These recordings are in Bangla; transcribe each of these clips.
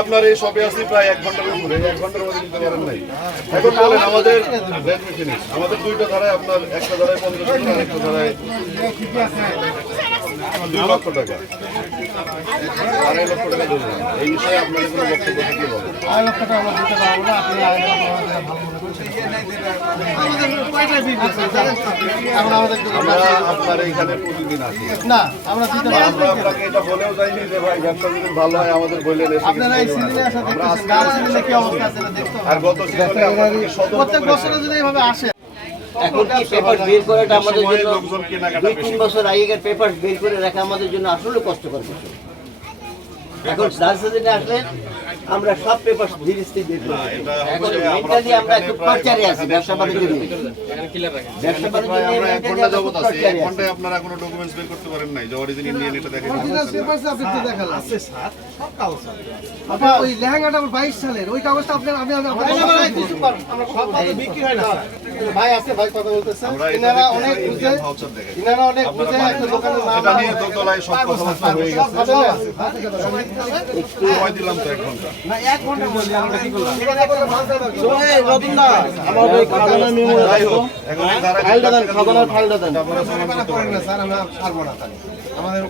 আপনার এই শপে আসি প্রায় এক ঘণ্টার উপরে। এক ঘণ্টার মধ্যে দিতে পারেন নাই। এখন বলেন আমাদের আমাদের দুইটা ধারায় আপনার একটা ধারায় পঞ্চাশ টাকা একটা ধারায় দুই লক্ষ টাকা। আড়াই লক্ষ টাকা এই বিষয়ে আপনাদের কোনো বক্তব্য থাকলে বলেন। আড়াই লক্ষ টাকা আমরা দিতে পারব না আপনি আড়াই লক্ষ টাকা ভালো আমরা আপনার এখানে প্রতিদিন আসি না। আমরা আমরা আপনাকে এটা বলেও যাইনি যে ভাই ব্যবসা যদি ভালো হয় আমাদের বললেন এসে আপনারা এই সিজনে আসা দেখতেছেন গান সিজনে কি অবস্থা আছে দেখতে আর গত সিজনে আপনাদেরকে প্রত্যেক বছরে যদি এইভাবে আসে। এখন কি পেপার বের করাটা আমাদের জন্য দুই তিন বছর আগেকার পেপার বের করে রাখা আমাদের জন্য আসলে কষ্টকর বিষয়। এখন রাজনীতিতে আসলে আমরা সব পেপার ধীরে স্থির বের এখন মেন্টালি আমরা একটু টর্চারে আছি ব্যবসা বাণিজ্য নিয়ে। ব্যবসা বাণিজ্য নিয়ে আছি এক ঘন্টায় আপনারা কোনো ডকুমেন্টস বের করতে পারেন নাই যে অরিজিন ইন্ডিয়ান এটা দেখেন। আপনার ওই লেহেঙ্গাটা আমার বাইশ সালের। ওই কাগজটা আপনার আমি আমি আমরা সব মাল বিক্রি হয় না স্যার। ভাই আছে ভাই কথা বলতেছে। ইনারা অনেক বুঝে ইনারা অনেক বুঝে একটা দোকানের নাম এটা নিয়ে দোতলায় সব কথাবার্তা হয়ে গেছে দিলাম তো এক ঘণ্টা না এক ঘণ্টা বলি আমরা কি করলাম বলে দেবো রতন দা আমার ওই খাজানা মেমো যাই এখন ফাইলটা দেন খাজানার ফাইলটা দেন আপনারা করেন না স্যার আমরা ছাড়বো না তাহলে আমাদের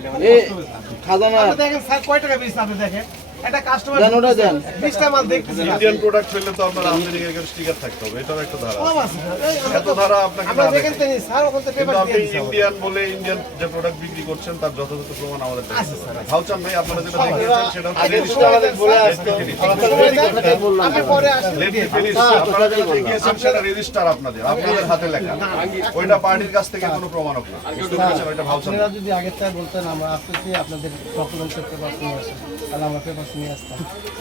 খাজানা দেখেন স্যার কয় টাকা পিস আপনি দেখেন একটা কাস্টমার দেন ওটা দেন মাল দেখতেছি। ইন্ডিয়ান প্রোডাক্ট ফেললে তো আপনার আমদানি এখানে স্টিকার থাকতে হবে এটাও একটা ধারা সব আছে আমরা এত ধারা আপনাকে আমরা না যেখান স্যার ওখান থেকে পেপার আপনি দিয়ে দিচ্ছি ইন্ডিয়ান বলে ইন্ডিয়ান যে প্রোডাক্ট বিক্রি করছেন তার যথাযথ প্রমাণ আমাদের ভাউচার নেই আপনারা যেটা দেখিয়েছেন সেটা আগে। আমাদের বলে আসতো পরে আসলে আপনারা যেটা দেখিয়েছেন সেটা রেজিস্টার আপনাদের। আপনাদের হাতে লেখা। ওইটা পার্টির কাছ থেকে কোনো প্রমাণক না। ওইটা ভাউচার যদি আগের বলতেন আমরা আসতেছি আপনাদের তাহলে আমরা পেপার নিয়ে আসতাম।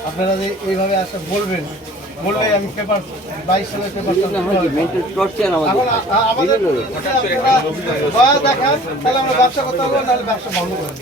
আপনারা যে এইভাবে আসা বলবেন বললে আমি পেপার বাইশ সালের পেপার আমাদের। দেখান তাহলে আমরা ব্যবসা করতে পারব নাহলে ব্যবসা বন্ধ করে